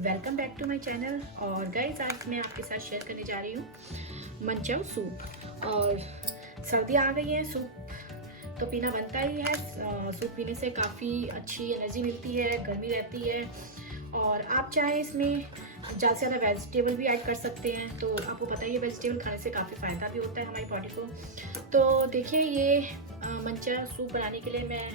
Welcome back to my channel. और guys आज मैं आपके साथ शेयर करने जा रही हूँ मंचाऊ सूप। और सर्दी आ गई है, सूप तो पीना बनता ही है। सूप पीने से काफ़ी अच्छी एनर्जी मिलती है, गर्मी रहती है। और आप चाहे इसमें ज़्यादा से ज़्यादा वेजिटेबल भी ऐड कर सकते हैं। तो आपको पता ही है वेजिटेबल खाने से काफ़ी फ़ायदा भी होता है हमारी बॉडी को। तो देखिए ये मंचाऊ सूप बनाने के लिए मैं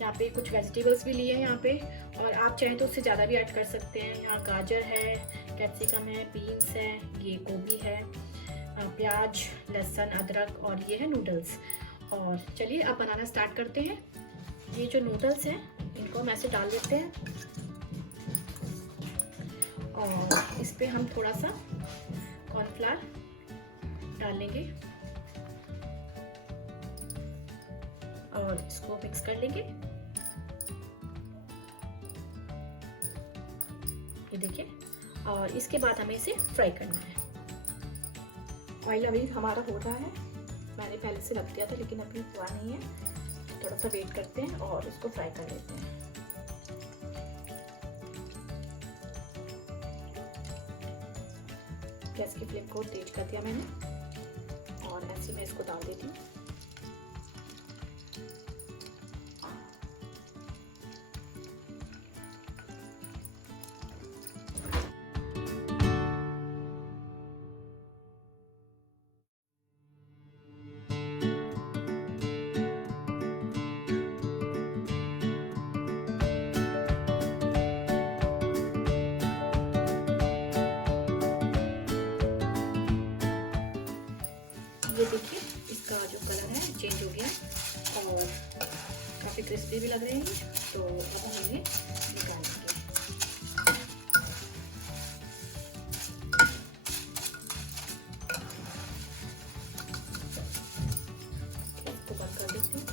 यहाँ पे कुछ वेजिटेबल्स भी लिए हैं यहाँ पे। और आप चाहें तो उससे ज़्यादा भी ऐड कर सकते हैं। यहाँ गाजर है, कैप्सिकम है, बीन्स है, ये गोभी है, प्याज, लहसुन, अदरक और ये है नूडल्स। और चलिए अब बनाना स्टार्ट करते हैं। ये जो नूडल्स हैं इनको हम ऐसे डाल देते हैं और इस पे हम थोड़ा सा कॉर्नफ्लावर डाल लेंगे और इसको मिक्स कर लेंगे। ये देखिए, और इसके बाद हमें इसे फ्राई करना है। ऑयल अभी हमारा हो रहा है, मैंने पहले से रख दिया था लेकिन अभी हुआ नहीं है। थोड़ा सा वेट करते हैं और इसको फ्राई कर लेते हैं। गैस की फ्लेम को तेज कर दिया मैंने और ऐसे मैं इसको डाल देती हूँ। ये देखिए इसका जो कलर है चेंज हो गया और काफ़ी क्रिस्पी भी लग रहे हैं। तो अब हम इन्हें निकालेंगे। इसको बंद कर देते हैं।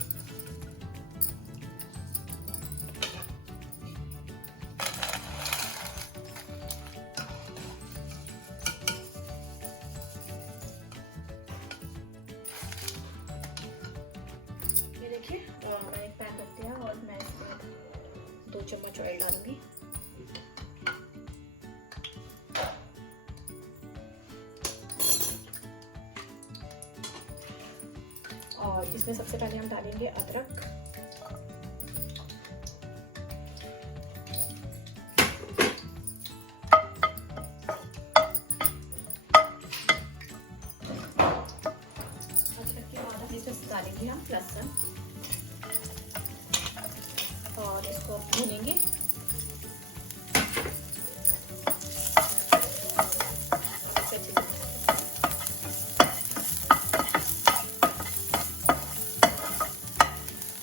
देखिए मैंने एक पैन रख दिया और मैं इसमें 2 चम्मच ऑयल डालूंगी। और इसमें सबसे पहले हम डालेंगे अदरक, अदरक के बाद हम इसमें डालेंगे हम लहसुन और इसको भूनेंगे।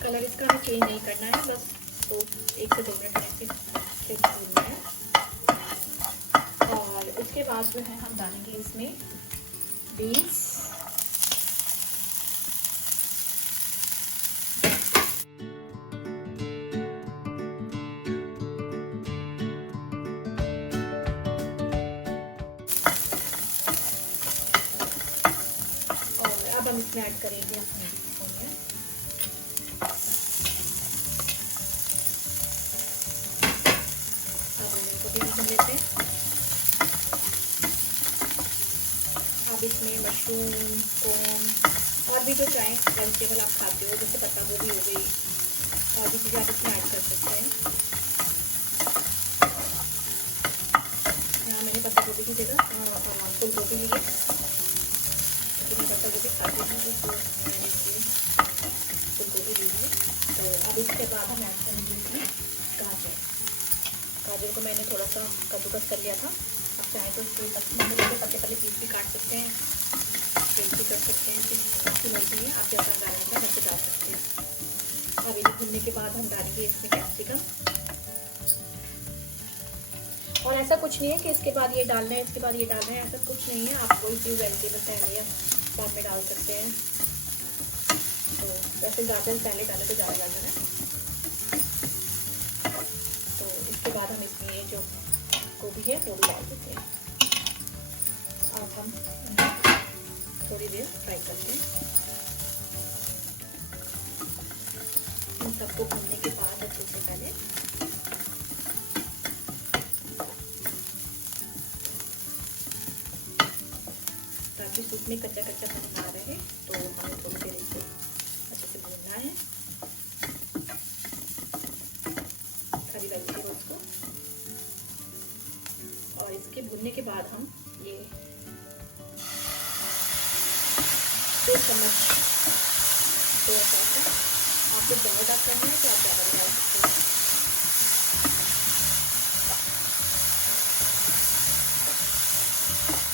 कलर इसका हमें चेंज नहीं करना है, बस तो 1 से 2 मिनट में इसे भूनना है। और उसके बाद जो है हम डालेंगे इसमें बीन्स, अब हम इसमें ऐड करेंगे अपने ऑनियन। अब ऑनियन को भी भून लेते हैं। अब इसमें मशरूम, कॉर्न और भी जो चाहे वेजिटेबल आप खाते हो, जैसे पत्ता गोभी हो गई और भी चीज़ें आप इसमें ऐड कर सकते हैं। यहाँ मैंने पत्ता गोभी की जगह फूल गोभी ली है। मैं पत्ता गोभी खाती हूँ तो मैंने इसलिए फूल गोभी ली है। तो अब इसके बाद हम ऐड करेंगे इसमें गाजर। गाजर को मैंने थोड़ा सा कद्दूकस कर लिया था। आप चाहें तो इसके पतले पतले पीस भी काट सकते हैं, ग्रेट भी कर सकते हैं। तो आपकी मर्जी है, आप जैसा डालना है वैसे डाल सकते हैं। अब इन्हें भूनने के बाद हम डालेंगे इसमें कैप्सिकम। और ऐसा कुछ नहीं है कि इसके बाद ये डालना है, इसके बाद ये डालना है, ऐसा कुछ नहीं है। आप कोई भी वेजिटेबल पहले या बाद में डाल सकते हैं। तो वैसे गाजर पहले डाले तो ज़्यादा गाजर है। तो इसके बाद हम इसमें ये जो गोभी है वो भी डाल देते हैं। अब हम थोड़ी देर फ्राई करते हैं। इन सबको भूनने के बाद अच्छे से पहले ताकि सूप में कच्चा कच्चा ना रहे, तो हमें थोड़ी देर इसको अच्छे से भूनना है। हरी लगती है उसको, और इसके भूनने के बाद हम ये 2 चम्मच सोया सॉस है। आपको ज़्यादा करना है तो आप ज़्यादा डाल सकते हैं।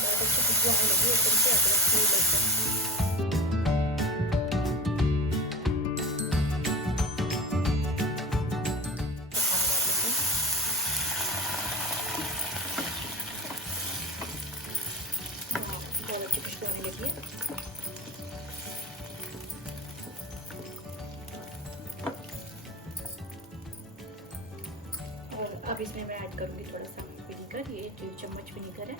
बहुत अच्छी खुशबू आने लगी एकदम से अदरक की, लहसुन की। बहुत अच्छी खुशबू आने लगी है। और अब इसमें मैं ऐड करूँगी थोड़ा सा विनीगर, ये 1 चम्मच विनीगर है।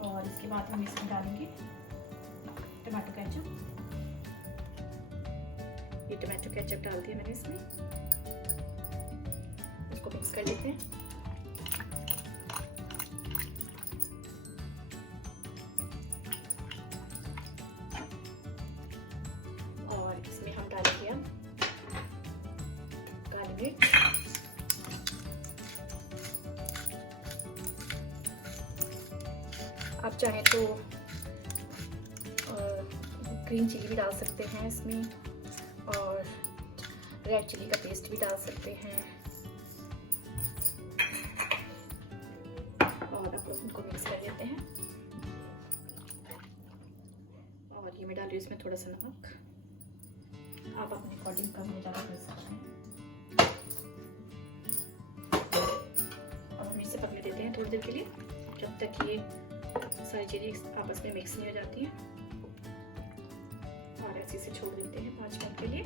और इसके बाद हम इसमें डालेंगे टमाटो केचप। ये टमाटो केचप डाल दिया मैंने इसमें, इसको मिक्स कर लेते हैं। और इसमें हम डालेंगे अब काली मिर्च, आप चाहें तो ग्रीन चिली भी डाल सकते हैं इसमें, और रेड चिली का पेस्ट भी डाल सकते हैं। और अब उनको मिक्स कर लेते हैं। और ये मैं डाल रही हूँ इसमें थोड़ा सा नमक, आप अपने अकॉर्डिंग कम या ज़्यादा कर सकते हैं। और हम इसे पकने देते हैं थोड़ी देर के लिए, जब तक ये सारी चीज़ें आपस में मिक्स नहीं हो जाती हैं। और ऐसे से छोड़ देते हैं 5 मिनट के लिए।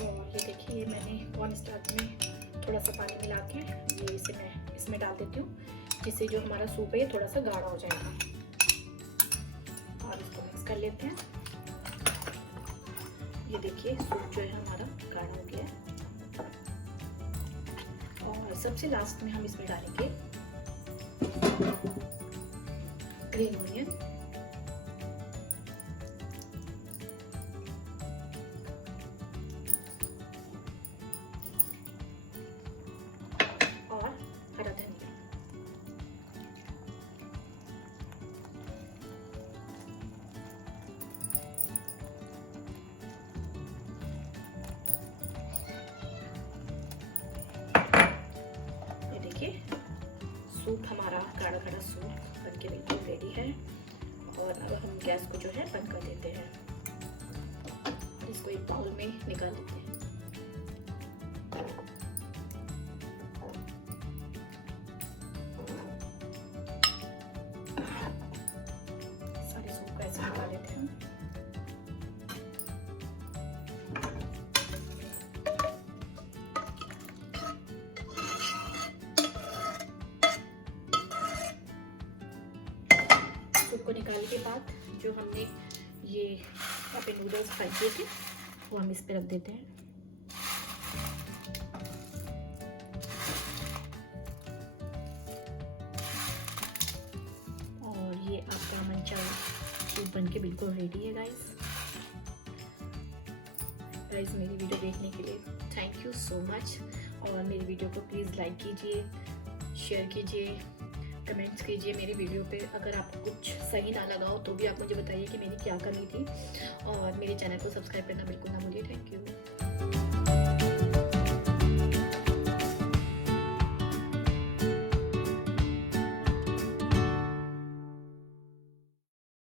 और ये देखिए, मैंने कॉर्न स्टार्च में थोड़ा सा पानी मिला के ये इसे मैं इसमें डाल देती हूँ, जिससे जो हमारा सूप है ये थोड़ा सा गाढ़ा हो जाएगा। और इसको मिक्स कर लेते हैं। ये देखिए, सूप जो है हमारा गाढ़ा हो गया है। और सबसे लास्ट में हम इसमें डालेंगे ग्रीन ऑनियन। और हरा धनिया। ये देखिए, सूप हमारा गाढ़ा गाढ़ा सूप बनके बिल्कुल रेडी है। और अब हम गैस को जो है बंद कर देते हैं, इसको एक बाउल में निकाल लेते हैं। सारे सूप को ऐसे निकाल लेते हैं। सूप को निकालने के बाद जो हमने ये यहाँ नूडल्स फ्राई किए थे वो हम इस पे रख देते हैं। और ये आपका मंचाऊ सूप बनके बिल्कुल रेडी है गाइस। मेरी वीडियो देखने के लिए थैंक यू सो मच। और मेरी वीडियो को प्लीज़ लाइक कीजिए, शेयर कीजिए, कमेंट्स कीजिए मेरी वीडियो पे। अगर आपको कुछ सही ना लगा हो तो भी आप मुझे बताइए कि मेरी क्या कमी थी। और मेरे चैनल को सब्सक्राइब करना बिल्कुल ना भूलिए। Thank you.